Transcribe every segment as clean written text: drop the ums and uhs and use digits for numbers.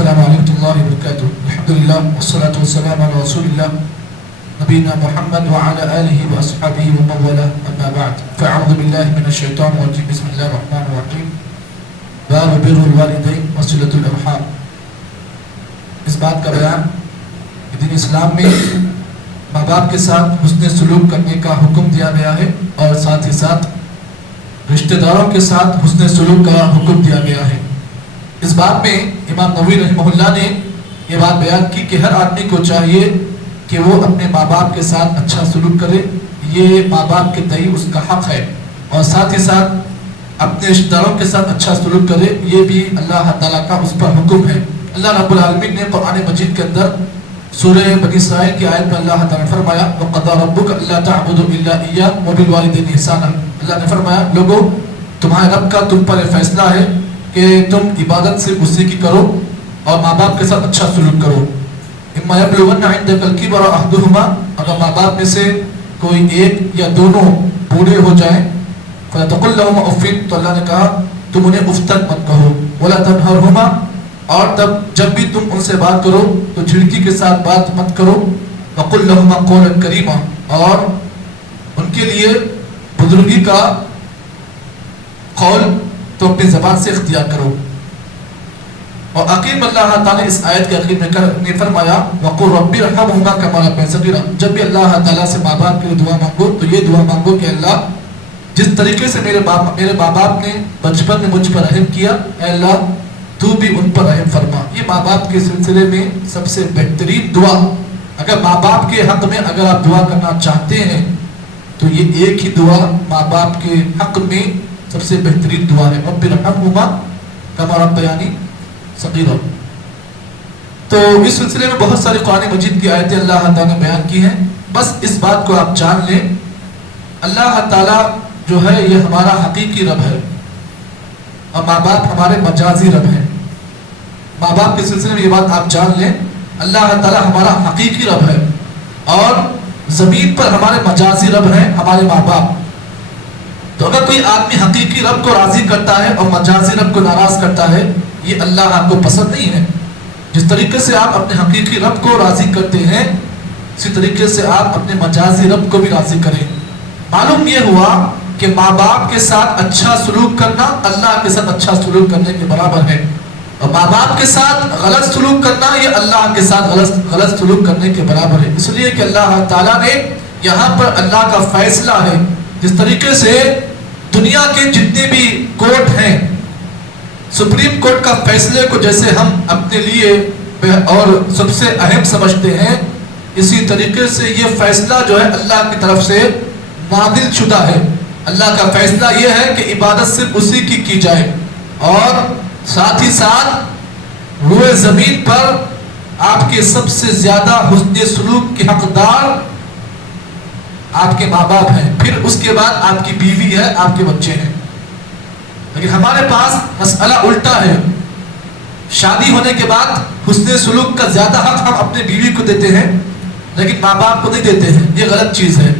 السلام علیکم اللہ وبرکاتہ. الحمدللہ والصلاة والسلام علی رسول اللہ نبینا محمد وعلى آلہ واصحابہ ومن والاه. اما بعد فاعوذ باللہ من الشیطان الرجیم. بسم اللہ الرحمن الرحیم. باب بر الوالدین وصلۃ الارحام. اس بات کا بیان کہ دین اسلام میں ماں باپ کے ساتھ حسن سلوک کرنے کا حکم دیا گیا ہے اور ساتھ ہی ساتھ رشتہ داروں کے ساتھ حسن سلوک کا حکم دیا گیا ہے. اس بات میں امام نووی رحمہ اللہ نے یہ بات بیان کی کہ ہر آدمی کو چاہیے کہ وہ اپنے ماں باپ کے ساتھ اچھا سلوک کرے. یہ ماں باپ کے تئیں اس کا حق ہے اور ساتھ ہی ساتھ اپنے رشتہ داروں کے ساتھ اچھا سلوک کرے. یہ بھی اللہ تعالیٰ کا اس پر حکم ہے. اللہ رب العالمین نے قرآن مجید کے اندر سورہ بنی اسرائیل کی آیت میں اللہ تعالیٰ نے فرمایا وَقَضَىٰ رَبُّكَ أَلَّا تَعْبُدُوا إِلَّا إِيَّاهُ وَبِالْوَالِدَيْنِ إِحْسَانًا. اللہ نے فرمایا لوگو تمہارے رب کا تم پر فیصلہ ہے کہ تم عبادت سے اسی کی کرو اور ماں باپ کے ساتھ اچھا سلوک کرو. اما یبلغن عندک الکبر احدہما، اگر ماں باپ میں سے کوئی ایک یا دونوں بوڑھے ہو جائیں فلا تقل لهما اف، تو اللہ نے کہا تم انہیں اف تک مت کہو. ولا تنہرہما، اور تب جب بھی تم ان سے بات کرو تو جھڑکی کے ساتھ بات مت کرو. وقل لهما قولا کریما، اور ان کے لیے بزرگی کا قول تو اپنی زبان سے اختیار کرو. اور آخر میں اللہ تعالیٰ نے اس آیت کے آخر میں فرمایا وَقُلْ رَبِّ ارْحَمْهُمَا كَمَا رَبَّيَانِي صَغِيرًا. جب بھی اللہ تعالیٰ سے ماں باپ کے لیے دعا مانگو تو یہ دعا مانگو کہ اللہ جس طریقے سے میرے ماں باپ نے بچپن میں مجھ پر رحم کیا، اے اللہ تو بھی ان پر رحم فرما. یہ ماں باپ کے سلسلے میں سب سے بہترین دعا. اگر ماں باپ کے حق میں اگر آپ دعا کرنا چاہتے ہیں تو یہ ایک ہی دعا ماں باپ کے حق میں سب سے بہترین دعا ہے. رب ارحمہما کما ربیانی صغیرا. تو اس سلسلے میں بہت ساری قرآن مجید کی آیتیں اللہ تعالیٰ نے بیان کی ہیں. بس اس بات کو آپ جان لیں اللہ تعالیٰ جو ہے یہ ہمارا حقیقی رب ہے اور ماں باپ ہمارے مجازی رب ہیں. ماں باپ کے سلسلے میں یہ بات آپ جان لیں اللہ تعالیٰ ہمارا حقیقی رب ہے اور زمین پر ہمارے مجازی رب ہیں ہمارے ماں باپ. تو اگر کوئی آدمی حقیقی رب کو راضی کرتا ہے اور مجازی رب کو ناراض کرتا ہے یہ اللہ آپ کو پسند نہیں ہے. جس طریقے سے آپ اپنے حقیقی رب کو راضی کرتے ہیں اسی طریقے سے آپ اپنے مجازی رب کو بھی راضی کریں. معلوم یہ ہوا کہ ماں باپ کے ساتھ اچھا سلوک کرنا اللہ کے ساتھ اچھا سلوک کرنے کے برابر ہے اور ماں باپ کے ساتھ غلط سلوک کرنا یہ اللہ کے ساتھ غلط سلوک کرنے کے برابر ہے. اس لیے کہ اللہ تعالیٰ نے یہاں پر اللہ کا فیصلہ ہے. جس طریقے سے دنیا کے جتنے بھی کورٹ ہیں سپریم کورٹ کا فیصلے کو جیسے ہم اپنے لیے اور سب سے اہم سمجھتے ہیں اسی طریقے سے یہ فیصلہ جو ہے اللہ کی طرف سے نازل شدہ ہے. اللہ کا فیصلہ یہ ہے کہ عبادت صرف اسی کی جائے اور ساتھ ہی ساتھ روئے زمین پر آپ کے سب سے زیادہ حسن سلوک کے حقدار آپ کے ماں باپ ہیں، پھر اس کے بعد آپ کی بیوی ہے، آپ کے بچے ہیں. لیکن ہمارے پاس مسئلہ الٹا ہے. شادی ہونے کے بعد حسن سلوک کا زیادہ حق ہم اپنے بیوی کو دیتے ہیں لیکن ماں باپ کو نہیں دیتے ہیں. یہ غلط چیز ہے.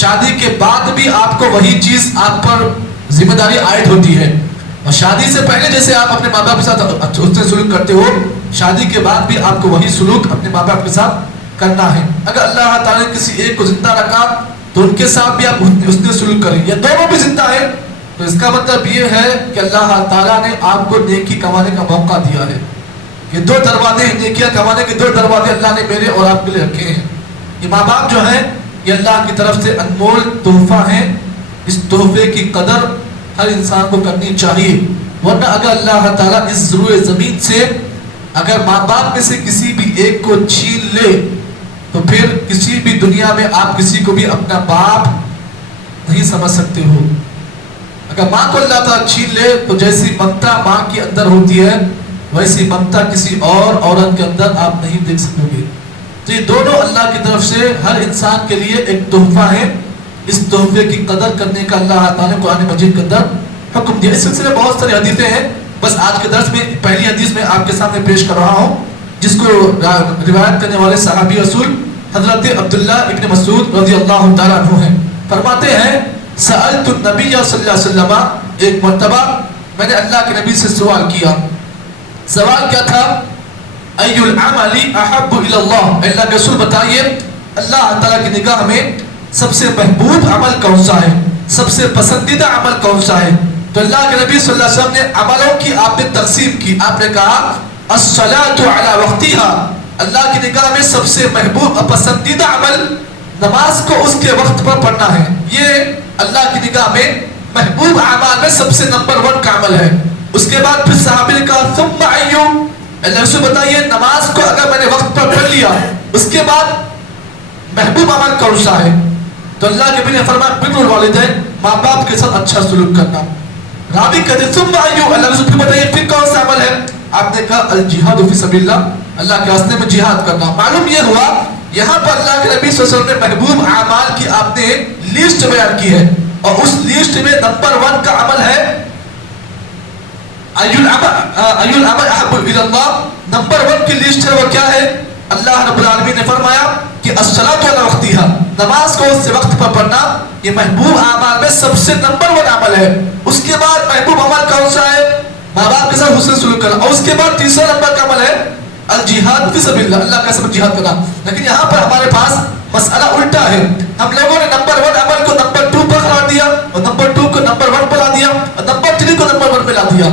شادی کے بعد بھی آپ کو وہی چیز آپ پر ذمہ داری عائد ہوتی ہے اور شادی سے پہلے جیسے آپ اپنے ماں باپ کے ساتھ حسن سلوک کرتے ہو شادی کے بعد بھی آپ کو وہی سلوک اپنے ماں باپ کے ساتھ کرنا ہے. اگر اللہ تعالیٰ نے کسی ایک کو زندہ رکھا تو ان کے ساتھ بھی آپ حسن سلوک کریں. یا دونوں بھی زندہ ہیں تو اس کا مطلب یہ ہے کہ اللہ تعالیٰ نے آپ کو نیکی کمانے کا موقع دیا ہے. یہ دو دروازے نیکیاں کمانے کے دو دروازے اللہ نے میرے اور آپ کے لیے رکھے ہیں. یہ ماں باپ جو ہیں یہ اللہ کی طرف سے انمول تحفہ ہیں. اس تحفے کی قدر ہر انسان کو کرنی چاہیے ورنہ اگر اللہ تعالیٰ اس روئے زمین سے اگر ماں باپ میں سے کسی بھی ایک کو چھین لے تو پھر کسی بھی دنیا میں آپ کسی کو بھی اپنا باپ نہیں سمجھ سکتے ہو. اگر ماں کو اللہ تعالیٰ چھین لے تو جیسی ممتا ماں کے اندر ہوتی ہے ویسی ممتا کسی اور عورت کے اندر آپ نہیں دیکھ سکو گے. تو یہ دونوں اللہ کی طرف سے ہر انسان کے لیے ایک تحفہ ہے. اس تحفے کی قدر کرنے کا اللہ تعالیٰ نے قرآن مجید کے اندر حکم دیا. اس سلسلے میں بہت ساری حدیثیں ہیں. بس آج کے درس میں پہلی حدیث میں آپ کے سامنے پیش کر رہا ہوں جس کو روایت کرنے والے صحابی رسول حضرت عبداللہ ابن مسعود رضی اللہ تعالیٰ عنہ ہیں. فرماتے ہیں سألت النبی صلی اللہ علیہ وسلم، ایک مرتبہ میں نے اللہ کے نبی سے سوال کیا. سوال کیا تھا ای العمل احب الی اللہ، اللہ کے رسول بتائیے اللہ تعالیٰ کی نگاہ میں سب سے محبوب عمل کون سا ہے، سب سے پسندیدہ عمل کون سا ہے؟ تو اللہ کے نبی صلی اللہ علیہ وسلم نے عملوں کی آپ نے تقسیم کی، آپ نے کہا الصلاۃ علی وقتها، اللہ کی نگاہ میں سب سے محبوب اور پسندیدہ عمل نماز کو اس کے وقت پر پڑھنا ہے، یہ اللہ کی نگاہ میں محبوب اعمال میں سب سے نمبر 1 کا عمل ہے۔ اس کے بعد پھر صحابہ نے کہا ثم ایو، اللہ رسول بتائیے نماز کو اگر میں نے وقت پر پڑھ لیا اس کے بعد محبوب عمل کون سا ہے؟ تو اللہ کے نبی نے فرمایا بر الوالدین، ماں باپ کے ساتھ اچھا سلوک کرنا۔ راوی کہتے ثم ایو، اللہ رسول پھر بتائیے پھر کون سا عمل ہے؟ آپ نے کہا الجہاد فی سبیل اللہ، اللہ کے راستے میں جہاد کرنا۔ معلوم یہ ہوا یہاں پر اللہ کے نبی صلی اللہ علیہ وسلم نے محبوب اعمال کی آپ نے لسٹ بیان کی ہے، اور اس لسٹ میں نمبر 1 کا عمل ہے ای العمل احب الی اللہ، نمبر 1 کی لسٹ ہے وہ کیا ہے؟ اللہ رب العالمین نے فرمایا کہ الصلاۃ علی وقتها، نماز کو اس وقت پر پڑھنا یہ محبوب اعمال میں سب سے نمبر 1 عمل ہے۔ اس کے بعد محبوب عمل کون سا ہے؟ ماں باپ کے ساتھ حسن سلوک کرنا، اور اس کے بعد تیسرا نمبر کا عمل ہے الجہاد فی سبیل اللہ، اللہ کا سبب جہاد کرنا۔ لیکن یہاں پر ہمارے پاس مسئلہ الٹا ہے، ہم لوگوں نے نمبر 1 عمل کو نمبر 2 پر قرار دیا، اور نمبر 2 کو نمبر 1 پر لا دیا، اور نمبر 3 کو نمبر 1 پہ لا دیا۔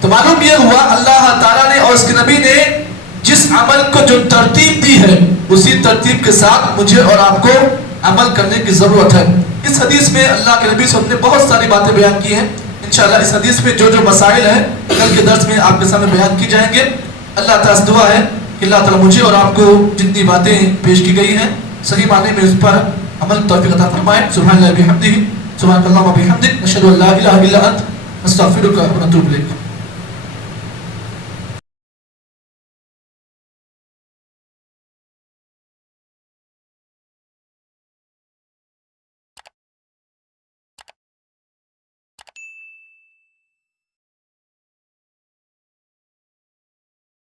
تو معلوم یہ ہوا اللہ تعالیٰ نے اور اس کے نبی نے جس عمل کو جو ترتیب دی ہے اسی ترتیب کے ساتھ مجھے اور آپ کو عمل کرنے کی ضرورت ہے۔ اس حدیث میں اللہ کے نبی صلی اللہ علیہ وسلم نے بہت ساری باتیں بیان کی ہیں، انشاءاللہ اس حدیث میں جو مسائل ہیں کل کے درس میں آپ کے سامنے بیان کی جائیں گے۔ اللہ تعالیٰ سے دعا ہے کہ اللہ تعالیٰ مجھے اور آپ کو جتنی باتیں پیش کی گئی ہیں صحیح معنی میں اس پر عمل توفیق عطا فرمائے۔ سبحان اللہ بحمدہ، سبحان اللہ وبحمدہ، نشہد ان لا الہ الا انت، نستغفرک ونتوب الیک۔